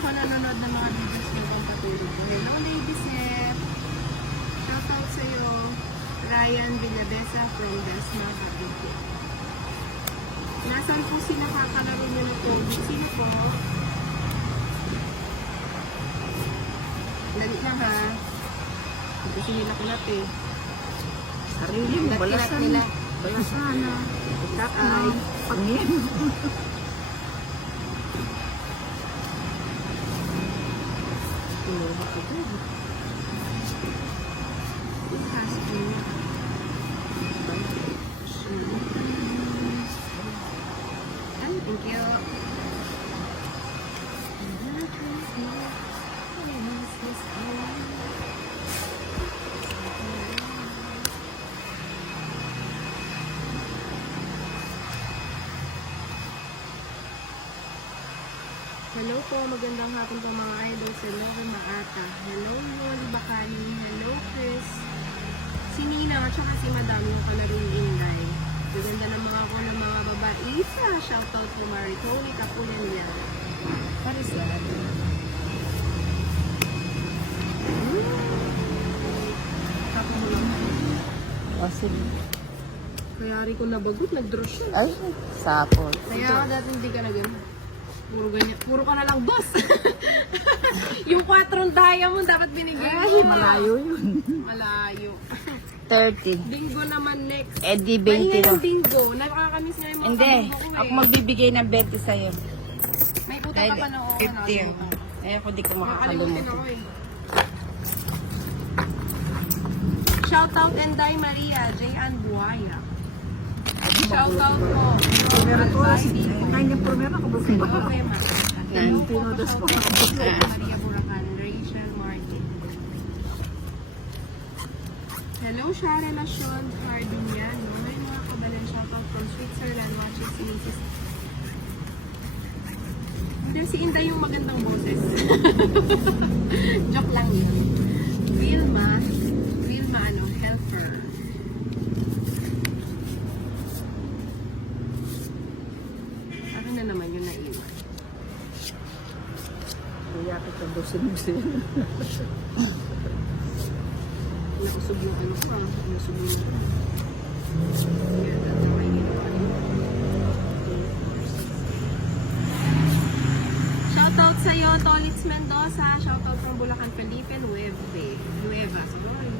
ako nanonood ng mga videos ko kung patuloy ko. Hello, Lady Sep. Shoutout sa'yo. Ryan Villabesa from Desma, Cavite. Nasaan po si nakakalaro nyo ng COVID? Sino po? Dali lang ha. Kasi nila kulat eh. Sarili mo, balasan. Nila. Balasan na. Itak na. Pangin. Thank you. Hello po, magandang hapon po mga idol. Hello, Maata. Hello, Yoli Bakani. Hello, Chris. Si Nina at saka si Madam yung kalaro ni Inday. Gaganda ng mga ako ng mga babae. Shoutout po Maritoni, Kapulan niya. Para sa Sige. kaya rin ko nabagot, nag-draw siya. Ay, sapot. Kaya ako dati hindi ka na ganun. Puro ganyan. Puro ka na lang, boss. Yung 4 diamond dapat binigay mo. Malayo yun. Malayo. 30. Bingo naman next. Eh di 20 Pahinga lang. ng bingo. Nakakamiss nga yung mga Hindi. kabingo ko Ako eh. magbibigay ng 20 sa'yo. May utang ka pa ng 50. Ay, ako di ko Makakalimutin makakalimutan. ako eh. Shoutout Enday Maria, J.Ann Buhaya. Shoutout po. Primera ko, Albaidi. kain yung primera ko. Silove, Hello po. Pinudos ko. Shoutout Maria Buracan, Rachel Martin. Hello, Shara Relacion, Cardiniano. May mga kabalan shoutout from Switzerland, watching si Mrs. Hindi, si Inday yung magandang boses. Joke lang yun. Vilma, ano, helper. Akin na naman yun naiwan. Kuya, kita busin-busin. Nausog yung ano ko, nausog yung Ayan, at naman yun. Shoutout sa'yo, Tolitz Mendoza. Shoutout from Bulacan, Felipe Nueva. Sorry.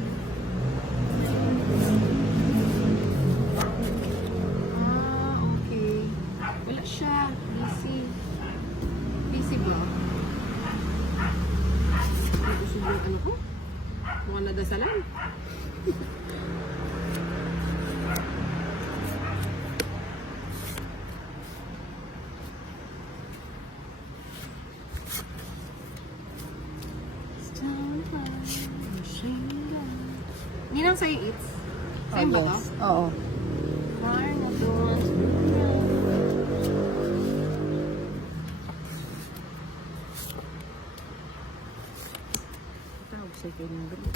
Okay. Wala siya. Busy bro. Nausog yung ano ko. Mukhang nadasalan. Ninang sa'yo eats? Sa'yo ba to? Oo. Tawag sa kayo ng group.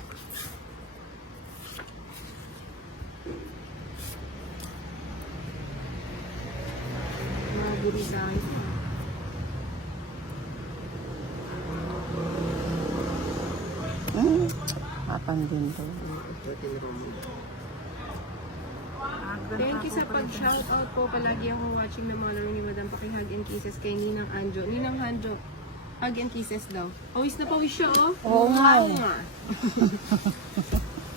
Mabili sa akin. Kapang din to. Thank you sa pag-shoutout po. Palagi akong watching ng mga laro ni Madam. Paki-hug and kisses kay Ninang Anjo. Ninang Anjo, hug and kisses daw. Pawis na pawis siya, oh. Oo nga eh.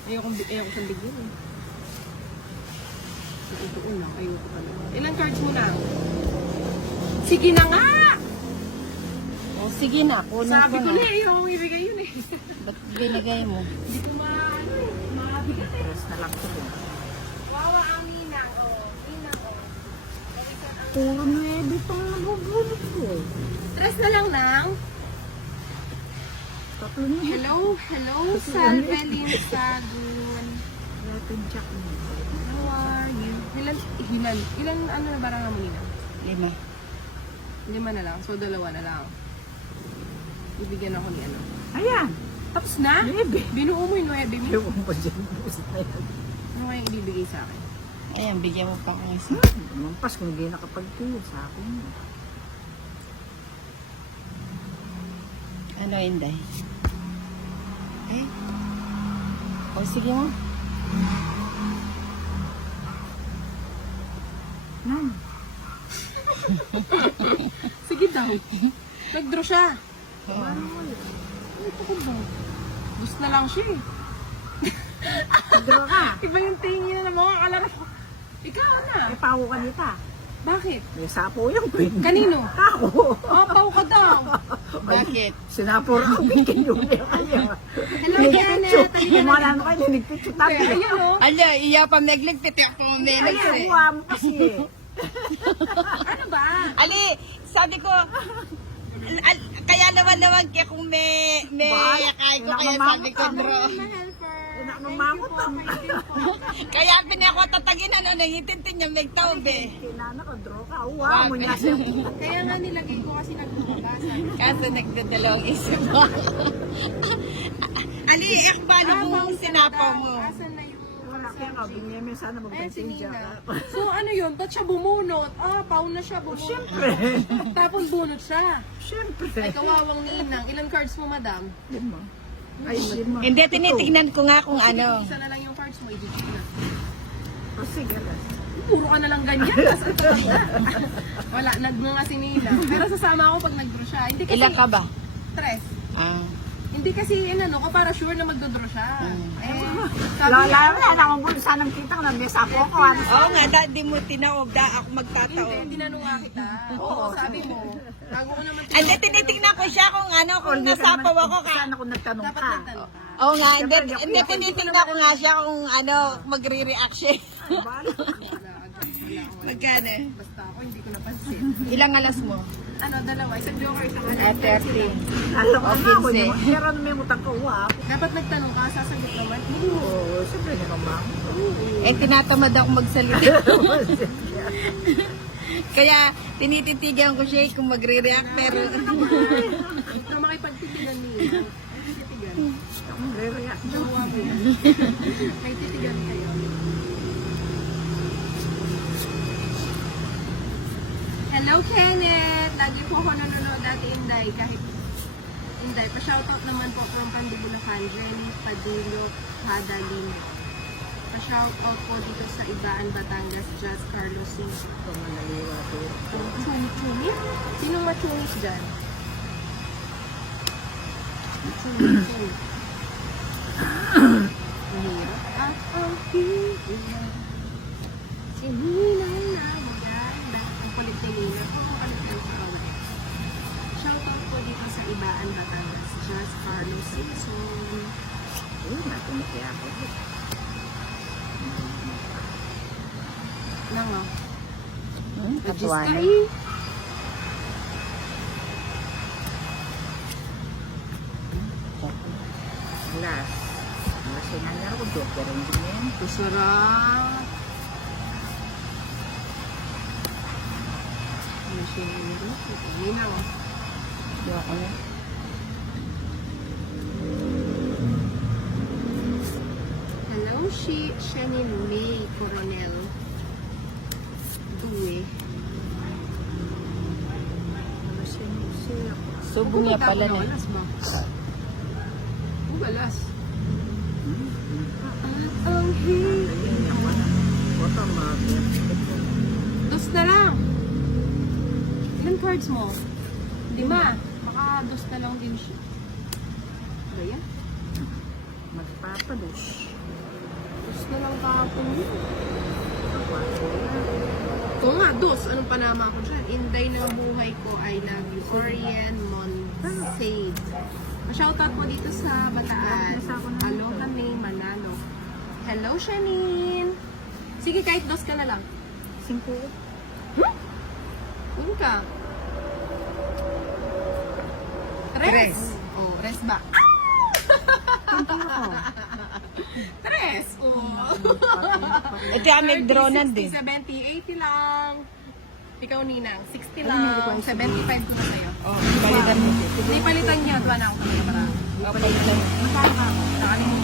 Ayokong siyang bigyan eh. Ito lang, ayoko pala. Ilang cards mo na? Sige na nga! Oh, sige na, kunin Sabi ko ko na. na, ayokong ibigay yun eh. Ba't binigay mo? Hindi ko mabigat eh. Tres na lang ko. Wawa ang Ninang, oh. Ninang, oh. Puro 9 pang nabubulot ko. Tres na lang nang. Tatlo niya. Hello, Salvelin Sagun. Natin check mo. How are you? Ilan ano na barang mo nila? 5. 5 na lang, so 2 na lang. Ibigyan ako ni ano. Ayan. Tapos na? 9. Binuo mo yung 9 mo. Ewan pa dyan. Busit na yan. Ano kaya ibibigay sa akin? Ayan, bigyan mo pa ako isa. Mampas kung hindi nakapag-tuyo sa akin. Ano, Inday? Eh? O, sige mo. Nan. Sige daw. Nag-draw siya. Oo. Ito ko ba? Gusto na lang siya eh. Draw ka. Iba yung tingin na mga kalaro. Ikaw na. May pawo ka nita. Bakit? May sapo yung queen. Kanino? Ako. Paw ka daw. Bakit? Sinapor ako. Bikin yung ayaw. Hello, Janet. Kumala na kayo. Nagpit yung tabi. Ayun o. Ala, iya pa negligpit ako melag Ay, uwa mo kasi. Ano ba? Ali, sabi ko, kaya naman kaya kung may kaya ko, kaya sabi ko, bro. Na-helper. Una mamamot ang. Kaya pinako tatagin na nangitintin niya may taube. Kinana ka, draw ka. Uwa mo niya siya. Kaya nga nilagay ko kasi nagbubugasan. Kaso nagdadalawang isip mo. Ali, ekbalo mo sinapaw mo. Asan na yung Wala kaya ka. Binyeme sana Ayan si magpintin Nina. ka. So ano yun? Ba't siya bumunot? Paun na siya bumunot. Siyempre. Tapos bunot siya. Siyempre. Ay, kawawang ninang. Ilan cards mo, madam? Yun mo. Ay, yun mo. Hindi, tinitignan ko nga kung ano. Isa na lang yung cards mo, i-jig na. O sige, las. Puro ka na lang ganyan. Tas ang tagal na. Wala, nag-draw nga si Nina. Pero sasama ako pag nag-draw siya. Hindi kasi, Ilan ka ba? Tres. Ah. Hindi kasi, ko para sure na magdodraw siya. Sabi Lala, niya, wala akong bulo sanang kita ko na may sapo ko. Ano? Oo nga, di mo tinaob, ako hindi, magtataob. tinanong nga kita. Oo, sabi mo. Bago ko naman Hindi, tinitignan ko siya kung ano, kung nasapaw ako ka. Sana kung nagtanong dapat ka. nagtanong ka. Oo nga, hindi tinitignan ko nga siya kung ano, magre-react siya. Bala. Wala, Magkano? basta ako, hindi ko napansin. Ilang alas mo? Ano, dalawa. Isang joker, isang ano. 30. Alam ko na ako. 15. Pero ano may utang ko, uwa. Dapat nagtanong ka, sasagot naman. Oo, siyempre naman ba? Eh, tinatamad ako magsalita. Kaya, tinititigan ko siya kung magre-react, pero... Huwag ka makipagtitigan niya. Ay, titigan. Ako re-react. Jowa mo yan. May titigan kayo. Hello, Kenneth! Lagi po ako nanonood dati, Inday. Kahit Inday, pa-shoutout naman po from Pandibulacan, Jenny Padillo Hadalino. Pa-shoutout po dito sa Ibaan, Batangas, Jazz Carlos Singh. Ito manaliwa to. Chumit? Sinong machumit dyan? Chumit. Mahirap. At ang hihilang sininang na maganda. Ang kulit ni Nina. Kung ang kulit kayo sa awit. Shoutout po dito sa Ibaan, Batangas. Jazz Carlos Simpson. Uy, natin kaya ako. Nang Katuwa na. Last. Kasi nangyari ko, joker ang ganyan. Masarap. Ninaw. Diba ko na? Hello, Shannon May Coronel. Due. Kasi siya ako. Subo niya pala na. Ugalas ba? Ugalas. At ang Ayun yung wala. Wata mag- dos na lang. Ilan cards mo? 5. Baka dos na lang din siya. Ba yan? Magpapados. Dos na lang kahapon yun. Magpapados. Oo nga, dos. Anong panama ko dyan? Inday ng buhay ko, I love you. Orion Monsaid. Shoutout po dito sa Bataan. Aloha May Manalo. Hello, Shanine! Sige, kahit dos ka na lang. 5. Uy ka. Tres. Oh, rest back. Tres. Oh. Ito yung nag-draw na 30, din. 60, 70, 80 lang. Ikaw, Ninang. 60 lang. 75 na sa'yo. Oh, palitan mo. Hindi palitan niya. Wala na ako. Para. Oh, palitan. Nakalimutan